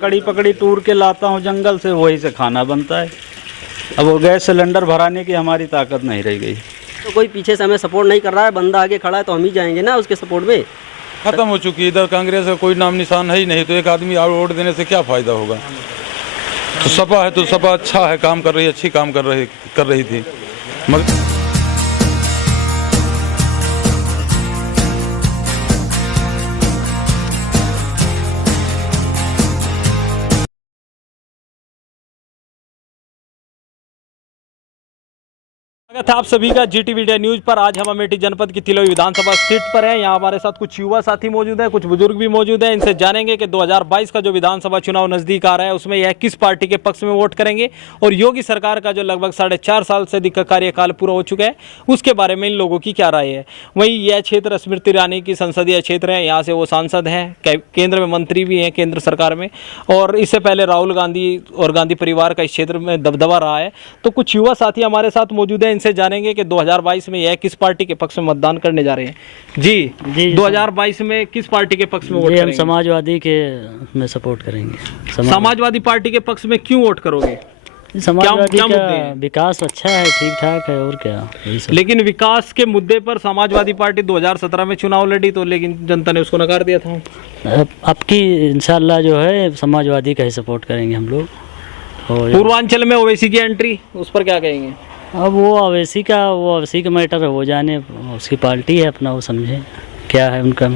कड़ी पकड़ी तूर के लाता हूँ जंगल से, वही से खाना बनता है। अब वो गैस सिलेंडर भराने की हमारी ताकत नहीं रह गई। तो कोई पीछे से हमें सपोर्ट नहीं कर रहा है, बंदा आगे खड़ा है तो हम ही जाएंगे ना उसके सपोर्ट में। खत्म हो चुकी है, इधर कांग्रेस का कोई नाम निशान है ही नहीं, तो एक आदमी और वोट देने से क्या फायदा होगा। तो सपा है तो सपा अच्छा है, काम कर रही है, अच्छी काम कर रही थी मगर स्वागत है आप सभी का GTV इंडिया न्यूज पर। आज हम अमेठी जनपद की तिलोई विधानसभा सीट पर हैं। यहाँ हमारे साथ कुछ युवा साथी मौजूद हैं, कुछ बुजुर्ग भी मौजूद हैं। इनसे जानेंगे कि 2022 का जो विधानसभा चुनाव नजदीक आ रहा है उसमें यह किस पार्टी के पक्ष में वोट करेंगे और योगी सरकार का जो लगभग 4.5 साल से अधिक का कार्यकाल पूरा हो चुका है उसके बारे में इन लोगों की क्या राय है। वहीं यह क्षेत्र स्मृति ईरानी की संसदीय क्षेत्र है, यहाँ से वो सांसद हैं, केंद्र में मंत्री भी हैं केंद्र सरकार में, और इससे पहले राहुल गांधी और गांधी परिवार का इस क्षेत्र में दबदबा रहा है। तो कुछ युवा साथी हमारे साथ मौजूद हैं, इनसे जानेंगे कि 2022 में यह किस पार्टी के पक्ष में मतदान करने जा रहे हैं। जी 2022 में किस पार्टी के पक्ष में वोट करेंगे? हम समाजवादी के में सपोर्ट करेंगे। समाजवादी पार्टी के पक्ष में क्यों वोट करोगे? समाजवादी का विकास अच्छा है, ठीक ठाक है, और क्या। लेकिन विकास के मुद्दे पर समाजवादी पार्टी 2017 में चुनाव लड़ी तो, लेकिन जनता ने उसको नकार दिया था। अब की इंशाल्लाह जो है समाजवादी का ही सपोर्ट करेंगे हम लोग। पूर्वांचल में ओवैसी की एंट्री, उस पर क्या कहेंगे? अब वो ओवैसी का मैटर है, वो जाने, उसकी पार्टी है अपना, वो समझे क्या है उनका।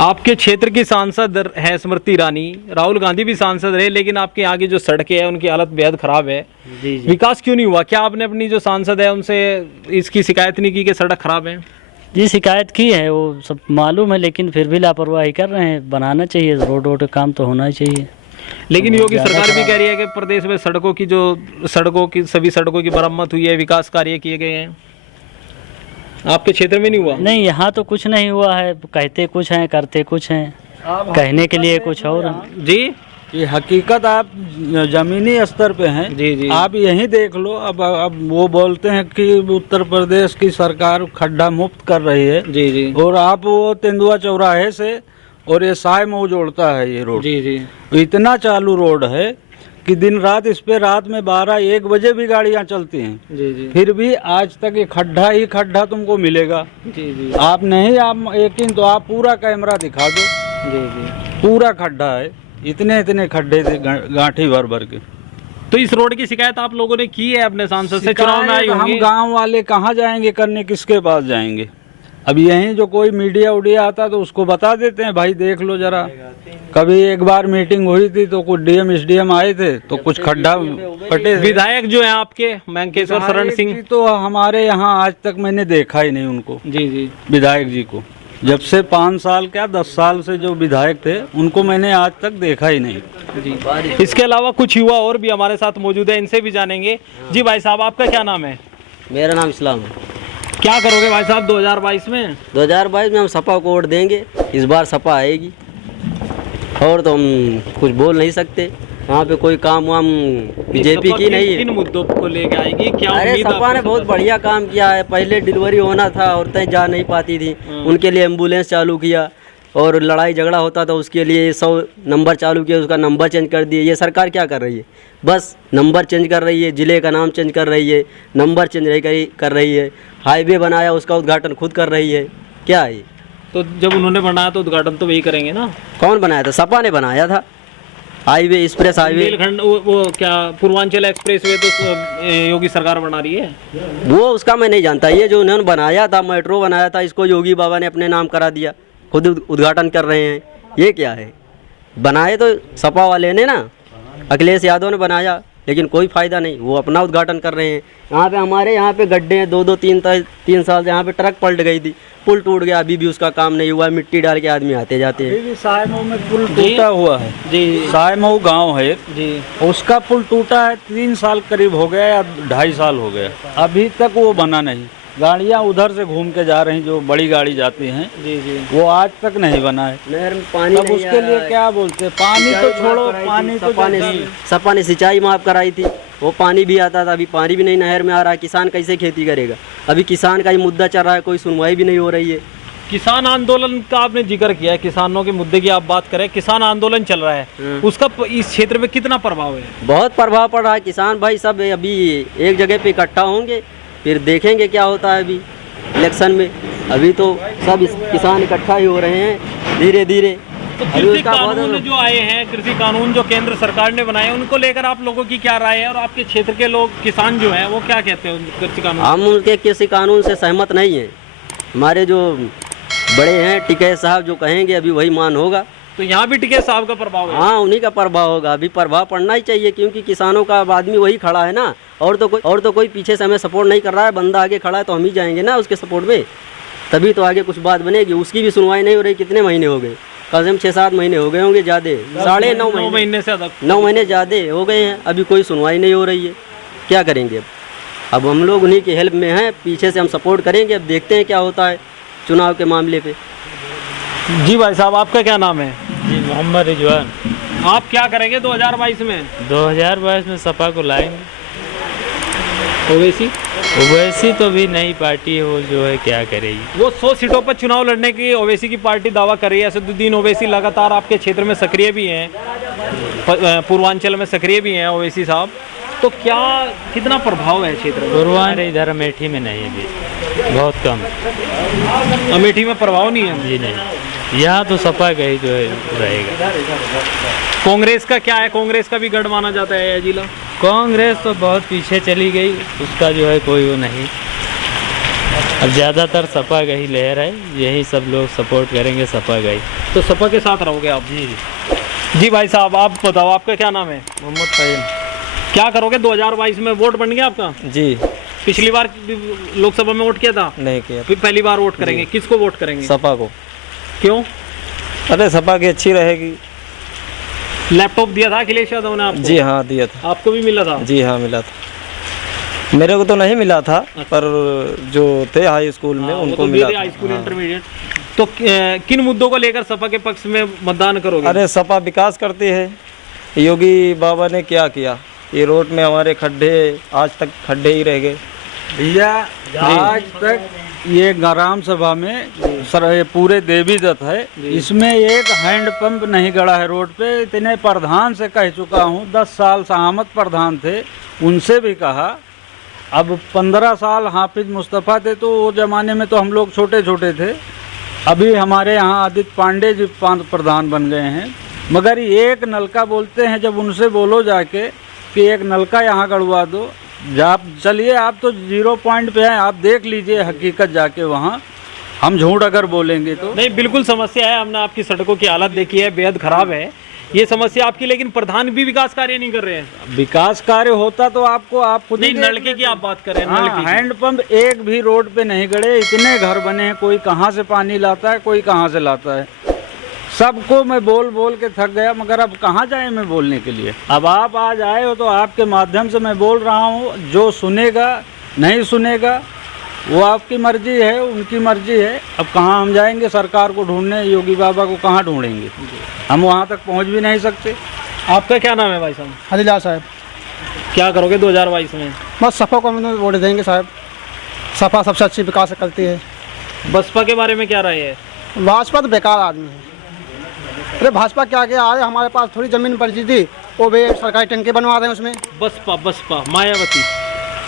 आपके क्षेत्र की सांसद है स्मृति ईरानी, राहुल गांधी भी सांसद रहे, लेकिन आपके यहाँ की जो सड़कें हैं उनकी हालत बेहद खराब है। जी। विकास क्यों नहीं हुआ? क्या आपने अपनी जो सांसद है उनसे इसकी शिकायत नहीं की कि सड़क खराब है? जी शिकायत की है, वो सब मालूम है, लेकिन फिर भी लापरवाही कर रहे हैं। बनाना चाहिए, रोड का काम तो होना ही चाहिए। लेकिन योगी सरकार भी कह रही है कि प्रदेश में सभी सड़कों की मरम्मत हुई है, विकास कार्य किए गए हैं। आपके क्षेत्र में नहीं हुआ? नहीं, यहाँ तो कुछ नहीं हुआ है। कहते कुछ हैं, करते कुछ हैं, कहने के लिए कुछ और। जी, ये हकीकत आप जमीनी स्तर पे हैं। जी। आप यही देख लो। अब वो बोलते हैं कि उत्तर प्रदेश की सरकार खड्डा मुक्त कर रही है। जी। और आप वो तेंदुआ चौराहे से और ये साय मऊ जोड़ता है ये रोड। जी। इतना चालू रोड है कि दिन रात इस पे रात में 12-1 बजे भी गाड़ियां चलती हैं। जी। फिर भी आज तक ये खड्डा ही खड्डा तुमको मिलेगा। जी। आप यकीन तो आप पूरा कैमरा दिखा दो। जी। पूरा खड्डा है, इतने खड्डे थे गांठी भर के। तो इस रोड की शिकायत आप लोगों ने की है अपने सांसद से? चुनाव में आई होंगी। हम गांव वाले कहाँ जाएंगे करने, किसके पास जाएंगे? अब यहीं जो कोई मीडिया उडिया आता तो उसको बता देते हैं, भाई देख लो जरा। कभी एक बार मीटिंग हुई थी तो कुछ DM SDM आए थे तो कुछ खड्डा फटे। विधायक जो है आपके मैंकेश्वर शरण सिंह, तो हमारे यहाँ आज तक मैंने देखा ही नहीं उनको। जी। विधायक जी को जब से 5 साल 10 साल से जो विधायक थे उनको मैंने आज तक देखा ही नहीं। जी। इसके अलावा कुछ युवा और भी हमारे साथ मौजूद है, इनसे भी जानेंगे। जी भाई साहब, आपका क्या नाम है? मेरा नाम इस्लाम है। क्या करोगे भाई साहब 2022 में? 2022 में हम सपा को वोट देंगे। इस बार सपा आएगी, और तो हम कुछ बोल नहीं सकते। यहाँ पे कोई काम वाम बीजेपी की नहीं है। किन मुद्दों को लेके आएगी? क्या अरे सपा ने बहुत बढ़िया काम किया है। पहले डिलीवरी होना था, औरतें जा नहीं पाती थी, उनके लिए एम्बुलेंस चालू किया, और लड़ाई झगड़ा होता था उसके लिए 100 नंबर चालू किया, उसका नंबर चेंज कर दिए। ये सरकार क्या कर रही है? बस नंबर चेंज कर रही है, जिले का नाम चेंज कर रही है, नंबर चेंज कर रही है। हाईवे बनाया, उसका उद्घाटन खुद कर रही है। क्या है? तो जब उन्होंने बनाया तो उद्घाटन तो वही करेंगे ना? कौन बनाया था? सपा ने बनाया था। हाईवे, एक्सप्रेस हाईवे, बुंदेलखंड, वो क्या पूर्वांचल एक्सप्रेस वे तो योगी सरकार बना रही है। वो उसका मैं नहीं जानता। ये जो उन्होंने बनाया था, मेट्रो बनाया था, इसको योगी बाबा ने अपने नाम करा दिया, खुद उद्घाटन कर रहे हैं। ये क्या है? बनाए तो सपा वाले ने ना, अखिलेश यादव ने बनाया, लेकिन कोई फ़ायदा नहीं। वो अपना उद्घाटन कर रहे हैं। यहाँ पे हमारे यहाँ पे गड्ढे हैं, 2-3 साल से यहाँ पे ट्रक पलट गई थी, पुल टूट गया, अभी भी उसका काम नहीं हुआ। मिट्टी डाल के आदमी आते जाते हैं। साय मऊ में पुल टूटा हुआ है। जी। साय मऊ गाँव है जी, उसका पुल टूटा है, 3 साल करीब हो गया या 2.5 साल हो गया, अभी तक वो बना नहीं। गाड़ियाँ उधर से घूम के जा रही, जो बड़ी गाड़ी जाती हैं। जी। वो आज तक नहीं बना है। नहर में पानी तब उसके लिए क्या बोलते हैं? पानी तो छोड़ो, पानी तो सपा ने सिंचाई माफ कराई थी, वो पानी भी आता था। अभी पानी भी नहीं नहर में आ रहा है, किसान कैसे खेती करेगा? अभी किसान का ही मुद्दा चल रहा है, कोई सुनवाई भी नहीं हो रही है। किसान आंदोलन का आपने जिक्र किया है, किसानों के मुद्दे की आप बात करें, किसान आंदोलन चल रहा है, उसका इस क्षेत्र में कितना प्रभाव है? बहुत प्रभाव पड़ रहा है। किसान भाई सब अभी एक जगह पे इकट्ठा होंगे, फिर देखेंगे क्या होता है अभी इलेक्शन में। अभी तो सब किसान इकट्ठा ही हो रहे हैं धीरे धीरे। तो कृषि कानून जो आए हैं, कृषि कानून जो केंद्र सरकार ने बनाए, उनको लेकर आप लोगों की क्या राय है? और आपके क्षेत्र के लोग किसान जो हैं वो क्या कहते हैं कृषि कानून? हम उनके कृषि कानून से सहमत नहीं हैं। हमारे जो बड़े हैं टिकैत साहब जो कहेंगे अभी वही मान होगा। तो यहाँ भी टिकैत साहब का प्रभाव है? हाँ, उन्हीं का प्रभाव होगा। अभी प्रभाव पड़ना ही चाहिए, क्योंकि किसानों का आदमी वही खड़ा है ना, और तो कोई पीछे से हमें सपोर्ट नहीं कर रहा है। बंदा आगे खड़ा है तो हम ही जाएंगे ना उसके सपोर्ट में, तभी तो आगे कुछ बात बनेगी। उसकी भी सुनवाई नहीं हो रही। कितने महीने हो गए? कम से कम 6-7 महीने हो गए होंगे, ज़्यादा 9.5 महीने से अधिक 9 महीने ज़्यादा हो गए हैं, अभी कोई सुनवाई नहीं हो रही है। क्या करेंगे अब हम लोग उन्हीं की हेल्प में हैं, पीछे से हम सपोर्ट करेंगे। अब देखते हैं क्या होता है चुनाव के मामले पे। जी भाई साहब, आपका क्या नाम है? जी मोहम्मद रिजवान। आप क्या करेंगे 2022 में? 2022 में सपा को लाएंगे। ओवैसी ओवैसी तो भी नई पार्टी हो जो है, क्या करेगी? वो 100 सीटों पर चुनाव लड़ने की ओवैसी की पार्टी दावा कर रही है। असदुद्दीन ओवैसी लगातार आपके क्षेत्र में सक्रिय भी हैं, पूर्वांचल में सक्रिय भी हैं ओवैसी साहब। तो क्या कितना प्रभाव है क्षेत्र में? पूर्वांचल इधर अमेठी में नहीं है, अभी बहुत कम। अमेठी में प्रभाव नहीं है? जी नहीं, यहाँ तो सपा का ही जो है रहेगा। कांग्रेस का क्या है? कांग्रेस का भी गढ़ माना जाता है यह जिला। कांग्रेस तो बहुत पीछे चली गई, उसका जो है कोई वो नहीं। अब ज़्यादातर सपा का ही लहर है, यही सब लोग सपोर्ट करेंगे सपा का ही। तो सपा के साथ रहोगे आप? जी भाई साहब, आप बताओ, आपका क्या नाम है? मोहम्मद फहीम। क्या करोगे 2022 में? वोट बन गया आपका? जी। पिछली बार लोकसभा में वोट किया था? नहीं किया। फिर पहली बार वोट करेंगे? किसको वोट करेंगे? सपा को। क्यों? अरे सपा की अच्छी रहेगी। लैपटॉप दिया था अखिलेश यादव ने आपको? जी हाँ, दिया था। आपको भी मिला था? जी हाँ, मिला था। मेरे को तो नहीं मिला था, पर जो थे हाई स्कूल में उनको मिला था। High school intermediate. तो किन मुद्दों को लेकर सपा के पक्ष में मतदान करोगे? अरे सपा विकास करती है। योगी बाबा ने क्या किया? ये रोड में हमारे खड्डे, आज तक खड्डे ही रह गए भैया। आज तक ये ग्राम सभा में ये पूरे देवी दत्त है, इसमें एक हैंड पंप नहीं गड़ा है रोड पे। इतने प्रधान से कह चुका हूँ, 10 साल सहामत प्रधान थे, उनसे भी कहा। अब 15 साल हाफिज मुस्तफ़ा थे, तो वो ज़माने में तो हम लोग छोटे छोटे थे। अभी हमारे यहाँ आदित्य पांडे जी प्रधान बन गए हैं, मगर एक नलका बोलते हैं। जब उनसे बोलो जाके कि एक नलका यहाँ गड़वा दो, आप चलिए, आप तो 0 पॉइंट पे हैं, आप देख लीजिए हकीकत जाके वहाँ। हम झूठ अगर बोलेंगे तो नहीं, बिल्कुल समस्या है। हमने आपकी सड़कों की हालत देखी है, बेहद खराब है ये समस्या आपकी। लेकिन प्रधान भी विकास कार्य नहीं कर रहे हैं। विकास कार्य होता तो आपको, आप खुद नहीं, नलके की आप बात कर रहे हैं। हाँ, हैंडपंप एक भी रोड पे नहीं गड़े। इतने घर बने हैं, कोई कहाँ से पानी लाता है, कोई कहाँ से लाता है। सबको मैं बोल बोल के थक गया, मगर अब कहाँ जाए मैं बोलने के लिए। अब आप आज आए हो तो आपके माध्यम से मैं बोल रहा हूँ। जो सुनेगा नहीं सुनेगा वो आपकी मर्जी है, उनकी मर्जी है। अब कहाँ हम जाएंगे सरकार को ढूंढने? योगी बाबा को कहाँ ढूंढेंगे? हम वहाँ तक पहुँच भी नहीं सकते। आपका क्या नाम है भाई साहब? हरीलाल साहब। क्या करोगे 2022 में? बस सपा को हम वोट देंगे साहब। सपा सबसे अच्छी विकास करती है। बसपा के बारे में क्या राय है? भाजपा तो बेकार आदमी है। अरे भाजपा क्या क्या आए, हमारे पास थोड़ी ज़मीन पड़ी थी, वो भी सरकारी टंकी बनवा रहे हैं उसमें। बसपा मायावती।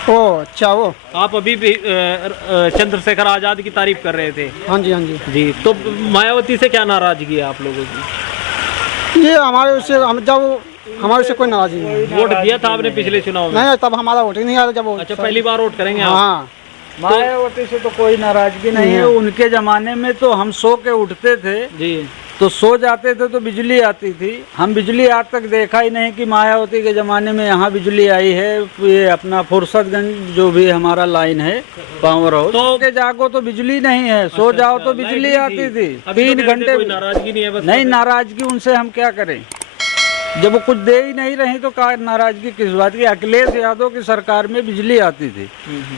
ओ अच्छा, वो आप अभी भी चंद्रशेखर आज़ाद की तारीफ कर रहे थे। हाँ जी, हाँ जी। जी, तो मायावती से क्या नाराजगी है आप लोगों की? ये हमारे उससे हम जब हमारे उससे कोई नाराजगी नहीं। वोट दिया था आपने पिछले चुनाव में? नहीं, तब हमारा वोट ही नहीं आया जब वो। अच्छा, पहली बार वोट करेंगे आप? हाँ। मायावती से तो कोई नाराजगी नहीं है। उनके ज़माने में तो हम सो के उठते थे जी, तो सो जाते थे तो बिजली आती थी। हम बिजली आज तक देखा ही नहीं कि मायावती के ज़माने में यहाँ बिजली आई है। ये अपना फुर्सतगंज जो भी हमारा लाइन है पावर हाउस, तो के जागो तो बिजली नहीं है, सो जाओ तो बिजली आती थी 3 घंटे। कोई नाराजगी नहीं है? बस नहीं, नाराजगी उनसे हम क्या करें जब वो कुछ दे ही नहीं रही, तो क्या नाराजगी किस बात की? अखिलेश यादव की सरकार में बिजली आती थी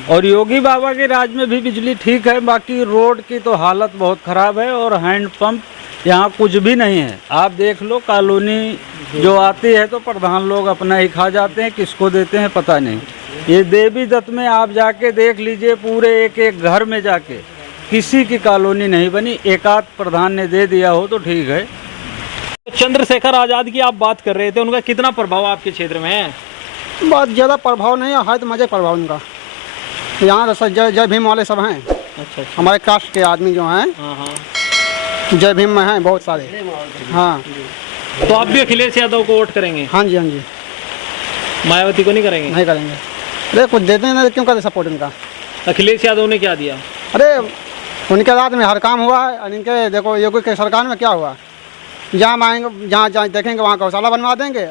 और योगी बाबा के राज में भी बिजली ठीक है। बाकी रोड की तो हालत बहुत ख़राब है और हैंडपम्प यहाँ कुछ भी नहीं है। आप देख लो, कॉलोनी जो आती है तो प्रधान लोग अपना ही खा जाते हैं, किसको देते हैं पता नहीं। ये देवी दत्त में आप जाके देख लीजिए, पूरे एक एक घर में जाके किसी की कॉलोनी नहीं बनी। एक आध प्रधान ने दे दिया हो तो ठीक है। चंद्रशेखर आजाद की आप बात कर रहे थे, उनका कितना प्रभाव आपके क्षेत्र में है? बहुत ज़्यादा प्रभाव नहीं है तो मजे प्रभाव उनका। यहाँ तो सब जय भीम वाले सब हैं। अच्छा। हमारे कास्ट के आदमी जो हैं हाँ हाँ, जय भीम में हैं बहुत सारे। हाँ तो आप भी अखिलेश यादव को वोट करेंगे? हाँ जी, हाँ जी। मायावती को नहीं करेंगे? नहीं करेंगे। अरे कुछ देते हैं ना, क्यों करते सपोर्ट इनका? अखिलेश यादव ने क्या दिया? अरे उनके राज में हर काम हुआ है। और इनके देखो योगी के सरकार में क्या हुआ, जहाँ आएंगे जहाँ देखेंगे वहाँ गौशाला बनवा देंगे।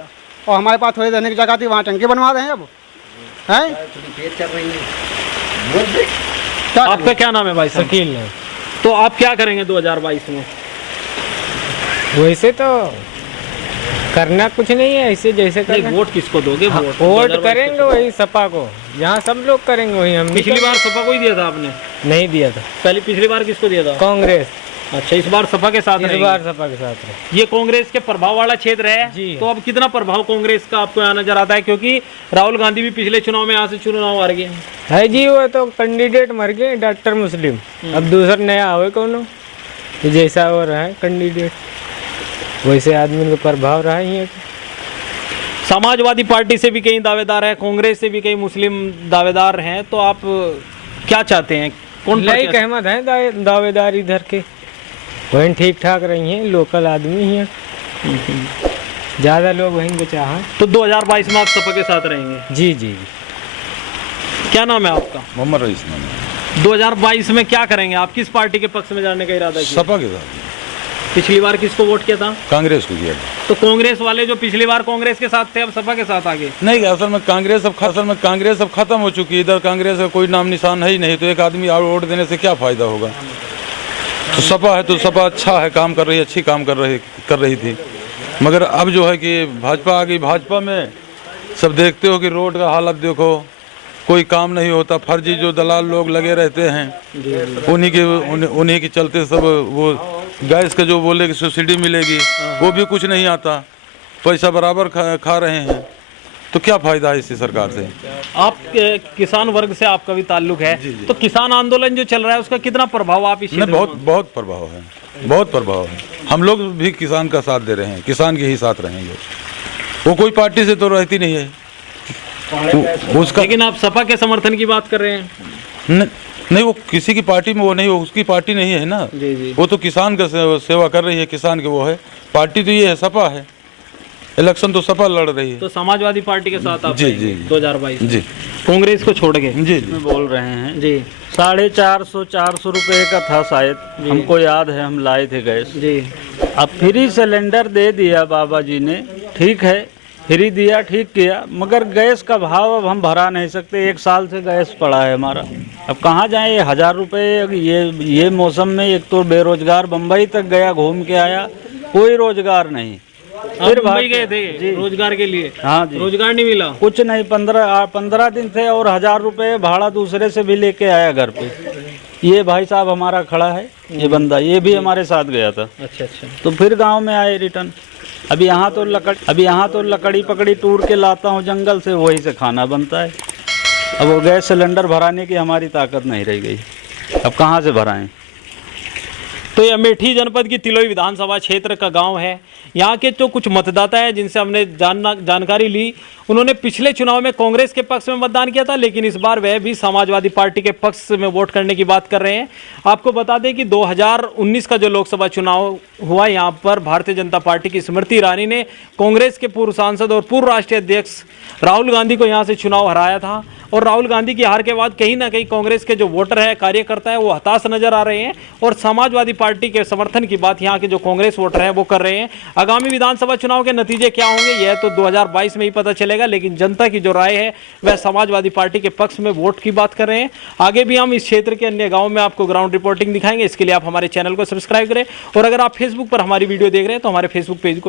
और हमारे पास थोड़ी रहने की जगह थी, वहाँ टंकी बनवा रहे हैं अब हैं। आपका क्या नाम है भाई? शकील है। तो आप क्या करेंगे 2022 में? वैसे तो करना कुछ नहीं है, ऐसे जैसे नहीं, करना। वोट किसको दोगे? वोट 2022 करेंगे वही सपा को, यहाँ सब लोग करेंगे वही। हम पिछली बार सपा को ही दिया था आपने? नहीं दिया था, पहले पिछली बार किसको दिया था? कांग्रेस। अच्छा, इस बार सपा के साथ इस रहेंगे? बार सपा के साथ रहे। ये कांग्रेस के प्रभाव वाला क्षेत्र है जी। तो अब कितना प्रभाव कांग्रेस का आपको यहाँ नजर आता है? क्योंकि राहुल गांधी भी पिछले चुनाव में यहाँ से चुनाव हार गए है जी। वो तो कैंडिडेट मर गए, डॉक्टर मुस्लिम। अब दूसरा नया आवे कौन, जैसा हो रहा है कैंडिडेट वैसे आदमी का प्रभाव रहा ही है। समाजवादी पार्टी से भी कई दावेदार है, कांग्रेस से भी कई मुस्लिम दावेदार हैं, तो आप क्या चाहते हैं? कौन लाइक अहमद है दावेदार इधर के, वहीं ठीक ठाक रही हैं, लोकल आदमी ही हैं, ज़्यादा लोग वहीं को चाह। तो 2022 में आप सपा के साथ रहेंगे? जी जी। क्या नाम है आपका? मोहम्मद रईस नाम है। 2022 में क्या करेंगे आप? किस पार्टी के पक्ष में जाने का इरादा किया? सपा के साथ। पिछली बार किसको वोट किया था? कांग्रेस को किया था। तो कांग्रेस वाले जो पिछली बार कांग्रेस के साथ थे अब सपा के साथ आ गए? नहीं, असल में कांग्रेस अब खत्म हो चुकी है। इधर कांग्रेस का कोई नाम निशान है ही नहीं, तो एक आदमी और वोट देने से क्या फायदा होगा। तो सपा है तो सपा अच्छा है, काम कर रही है, अच्छी काम कर रही थी। मगर अब जो है कि भाजपा आ गई। भाजपा में सब देखते हो कि रोड का हालत देखो, कोई काम नहीं होता। फर्जी जो दलाल लोग लगे रहते हैं, उन्हीं के चलते सब वो गैस का जो बोले कि सब्सिडी मिलेगी वो भी कुछ नहीं आता, पैसा बराबर खा रहे हैं। तो क्या फायदा है इसी सरकार से? आप किसान वर्ग से आपका भी ताल्लुक है, तो किसान आंदोलन जो चल रहा है उसका कितना प्रभाव आप इस क्षेत्र में? बहुत प्रभाव है, बहुत प्रभाव है। हम लोग भी किसान का साथ दे रहे हैं, किसान के ही साथ रहेंगे। वो कोई पार्टी से तो रहती नहीं है उसका। लेकिन आप सपा के समर्थन की बात कर रहे हैं। नहीं, वो किसी की पार्टी में वो नहीं, वो उसकी पार्टी नहीं है ना। जी जी। वो तो किसान का सेवा कर रही है, किसान के वो है। पार्टी तो ये है, सपा है। इलेक्शन तो सपा लड़ रही है। तो समाजवादी पार्टी के साथ आप जी जी 2022 जी। कांग्रेस को छोड़ के? जी जी। बोल रहे हैं जी। 450 रुपए का था शायद, हमको याद है, हम लाए थे गैस जी। अब फ्री सिलेंडर दे दिया बाबा जी ने, ठीक है, फ्री दिया, ठीक किया, मगर गैस का भाव अब हम भरा नहीं सकते। 1 साल से गैस पड़ा है हमारा, अब कहाँ जाएं? 1000 रुपये ये मौसम में। एक तो बेरोजगार, बम्बई तक गया, घूम के आया, कोई रोजगार नहीं। फिर मुंबई गए थे रोजगार के लिए? हाँ जी। रोजगार नहीं मिला? कुछ नहीं, 15 दिन थे और 1000 रुपये भाड़ा दूसरे से भी लेके आया घर पे। ये भाई साहब हमारा खड़ा है, ये बंदा, ये भी हमारे साथ गया था। अच्छा अच्छा। तो फिर गांव में आए रिटर्न। अभी यहाँ तो लकड़ी पकड़ी टूर के लाता हूँ जंगल से, वही से खाना बनता है। अब वो गैस सिलेंडर भराने की हमारी ताकत नहीं रह गई, अब कहाँ से भराएं? तो ये अमेठी जनपद की तिलोई विधानसभा क्षेत्र का गांव है। यहाँ के जो कुछ मतदाता हैं जिनसे हमने जानकारी ली, उन्होंने पिछले चुनाव में कांग्रेस के पक्ष में मतदान किया था, लेकिन इस बार वह भी समाजवादी पार्टी के पक्ष में वोट करने की बात कर रहे हैं। आपको बता दें कि 2019 का जो लोकसभा चुनाव हुआ, यहाँ पर भारतीय जनता पार्टी की स्मृति ईरानी ने कांग्रेस के पूर्व सांसद और पूर्व राष्ट्रीय अध्यक्ष राहुल गांधी को यहाँ से चुनाव हराया था। और राहुल गांधी की हार के बाद कहीं ना कहीं कांग्रेस के जो वोटर है, कार्यकर्ता है, वो हताश नजर आ रहे हैं और समाजवादी पार्टी के समर्थन की बात यहाँ के जो कांग्रेस वोटर हैं वो कर रहे हैं। आगामी विधानसभा चुनाव के नतीजे क्या होंगे यह तो 2022 में ही पता चलेगा, लेकिन जनता की जो राय है वह समाजवादी पार्टी के पक्ष में वोट की बात कर रहे हैं। आगे भी हम इस क्षेत्र के अन्य गाँव में आपको ग्राउंड रिपोर्टिंग दिखाएंगे। इसके लिए आप हमारे चैनल को सब्सक्राइब करें और अगर आप फेसबुक पर हमारी वीडियो देख रहे हैं तो हमारे फेसबुक पेज को